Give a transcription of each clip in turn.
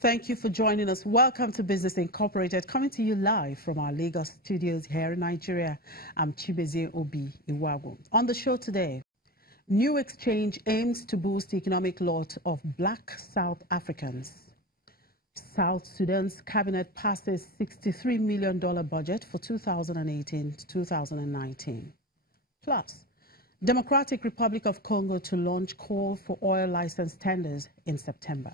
Thank you for joining us. Welcome to Business Incorporated, coming to you live from our Lagos studios here in Nigeria. I'm Chimezie Obi Iwago. On the show today, new exchange aims to boost the economic lot of black South Africans. South Sudan's cabinet passes $63 million budget for 2018 to 2019. Plus, Democratic Republic of Congo to launch call for oil license tenders in September.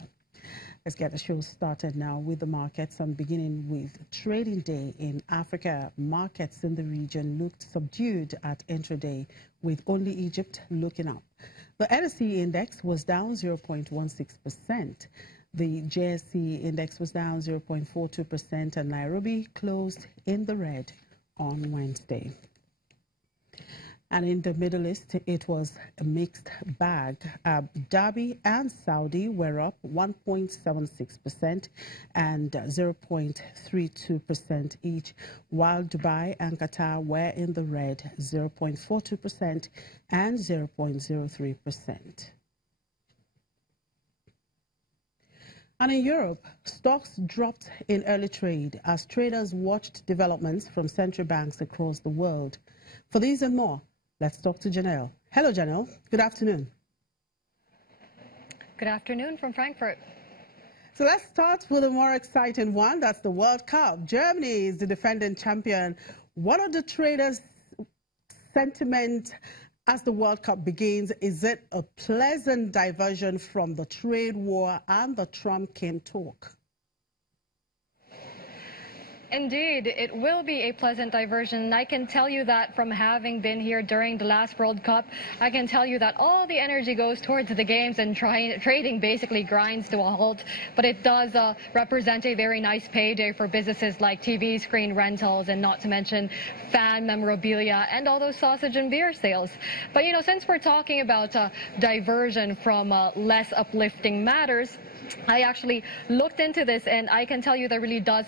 Let's get the show started now with the markets, and beginning with trading day in Africa. Markets in the region looked subdued at intraday, with only Egypt looking up. The NSE index was down 0.16%. The JSE index was down 0.42%, and Nairobi closed in the red on Wednesday. And in the Middle East, it was a mixed bag. Abu Dhabi and Saudi were up 1.76% and 0.32% each, while Dubai and Qatar were in the red, 0.42% and 0.03%. And in Europe, stocks dropped in early trade as traders watched developments from central banks across the world. For these and more, let's talk to Janelle. Hello, Janelle. Good afternoon. Good afternoon from Frankfurt. So let's start with a more exciting one. That's the World Cup. Germany is the defending champion. What are the traders' sentiment as the World Cup begins? Is it a pleasant diversion from the trade war and the Trump-Kim talk? Indeed, it will be a pleasant diversion. I can tell you that from having been here during the last World Cup. I can tell you that all the energy goes towards the games, and trading basically grinds to a halt. But it does represent a very nice payday for businesses like TV screen rentals, and not to mention fan memorabilia and all those sausage and beer sales. But, you know, since we're talking about diversion from less uplifting matters, I actually looked into this, and I can tell you there really does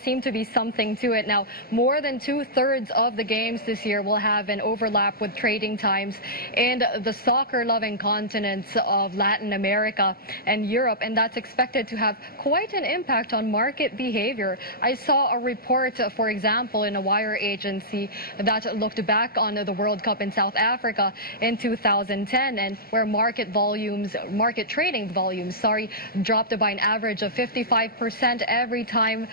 seem to be something to it. Now, more than 2/3 of the games this year will have an overlap with trading times in the soccer-loving continents of Latin America and Europe, and that's expected to have quite an impact on market behavior. I saw a report, for example, in a wire agency that looked back on the World Cup in South Africa in 2010, and where market trading volumes, dropped by an average of 55% every time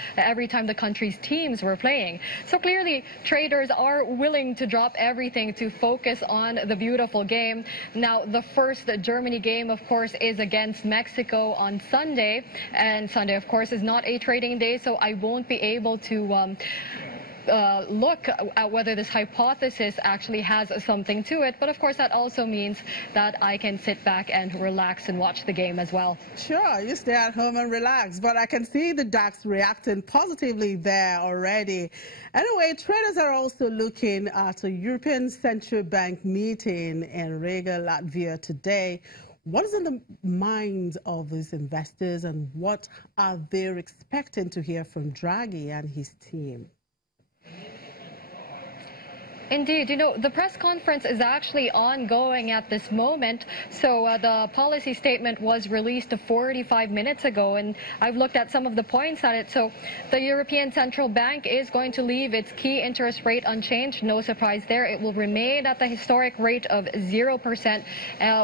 the country's teams were playing. So clearly, traders are willing to drop everything to focus on the beautiful game. Now, the first Germany game, of course, is against Mexico on Sunday, and Sunday, of course, is not a trading day, so I won't be able to look at whether this hypothesis actually has something to it. But of course, that also means that I can sit back and relax and watch the game as well. Sure, you stay at home and relax. But I can see the DAX reacting positively there already. Anyway, traders are also looking at a European Central Bank meeting in Riga, Latvia today. What is in the minds of these investors, and what are they expecting to hear from Draghi and his team? Indeed, you know, the press conference is actually ongoing at this moment. So the policy statement was released 45 minutes ago, and I've looked at some of the points at it. So the European Central Bank is going to leave its key interest rate unchanged. No surprise there. It will remain at the historic rate of 0%,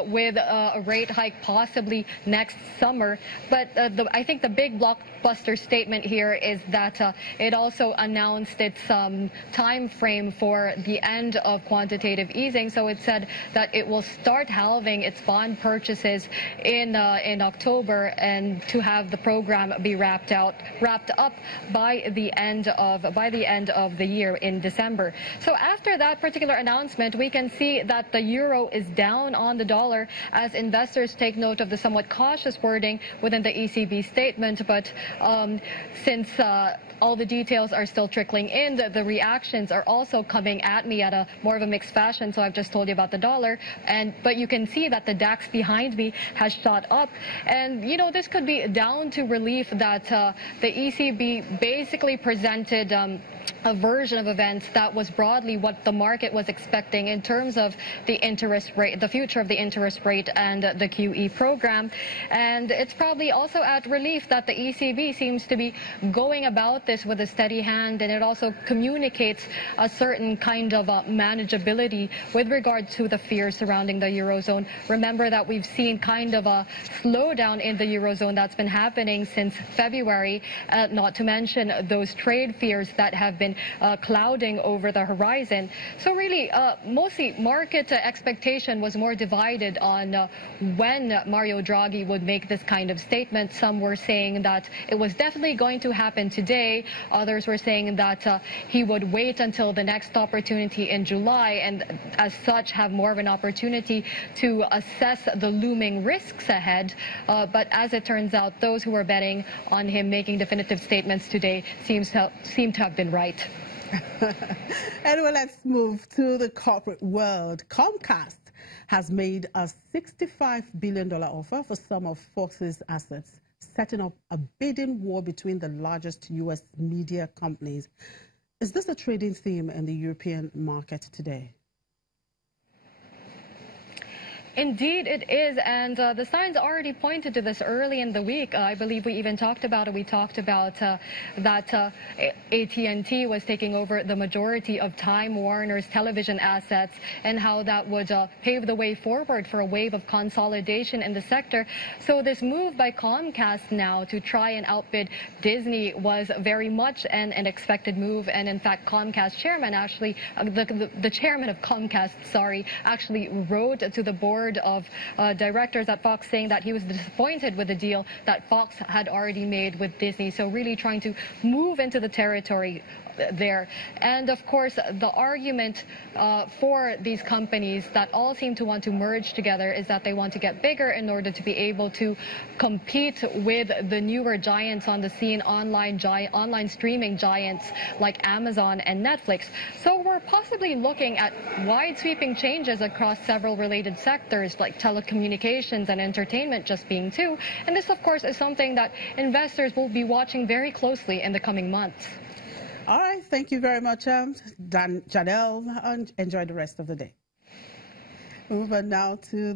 with a rate hike possibly next summer. But I think the big blockbuster statement here is that it also announced its time frame for the end of quantitative easing. So it said that it will start halving its bond purchases in October, and to have the program be wrapped up by the end of the year in December. So after that particular announcement, we can see that the euro is down on the dollar as investors take note of the somewhat cautious wording within the ECB statement. But since all the details are still trickling in, the reactions are also coming at at me at a more of a mixed fashion, so I've just told you about the dollar. But you can see that the DAX behind me has shot up. And, you know, this could be down to relief that the ECB basically presented a version of events that was broadly what the market was expecting in terms of the interest rate, the future of the interest rate and the QE program. And it's probably also at relief that the ECB seems to be going about this with a steady hand, and it also communicates a certain kind of manageability with regard to the fears surrounding the Eurozone. Remember that we've seen kind of a slowdown in the Eurozone that's been happening since February, not to mention those trade fears that have been clouding over the horizon. So really, mostly market expectation was more divided on when Mario Draghi would make this kind of statement. Some were saying that it was definitely going to happen today. Others were saying that he would wait until the next opportunity in July and as such have more of an opportunity to assess the looming risks ahead. But as it turns out, those who were betting on him making definitive statements today seem to have been right. Anyway, let's move to the corporate world. Comcast has made a $65 billion offer for some of Fox's assets, setting up a bidding war between the largest U.S. media companies. Is this a trading theme in the European market today? Indeed, it is, and the signs already pointed to this early in the week. I believe we even talked about it. We talked about that AT&T was taking over the majority of Time Warner's television assets and how that would pave the way forward for a wave of consolidation in the sector. So this move by Comcast now to try and outbid Disney was very much an expected move, and in fact, Comcast chairman actually, the chairman of Comcast, sorry, actually wrote to the board of directors at Fox saying that he was disappointed with the deal that Fox had already made with Disney. So really trying to move into the territory there. And of course, the argument for these companies that all seem to want to merge together is that they want to get bigger in order to be able to compete with the newer giants on the scene, online streaming giants like Amazon and Netflix. So we're possibly looking at wide sweeping changes across several related sectors like telecommunications and entertainment just being two. And this, of course, is something that investors will be watching very closely in the coming months. All right, thank you very much, Janelle, and enjoy the rest of the day. Move on now to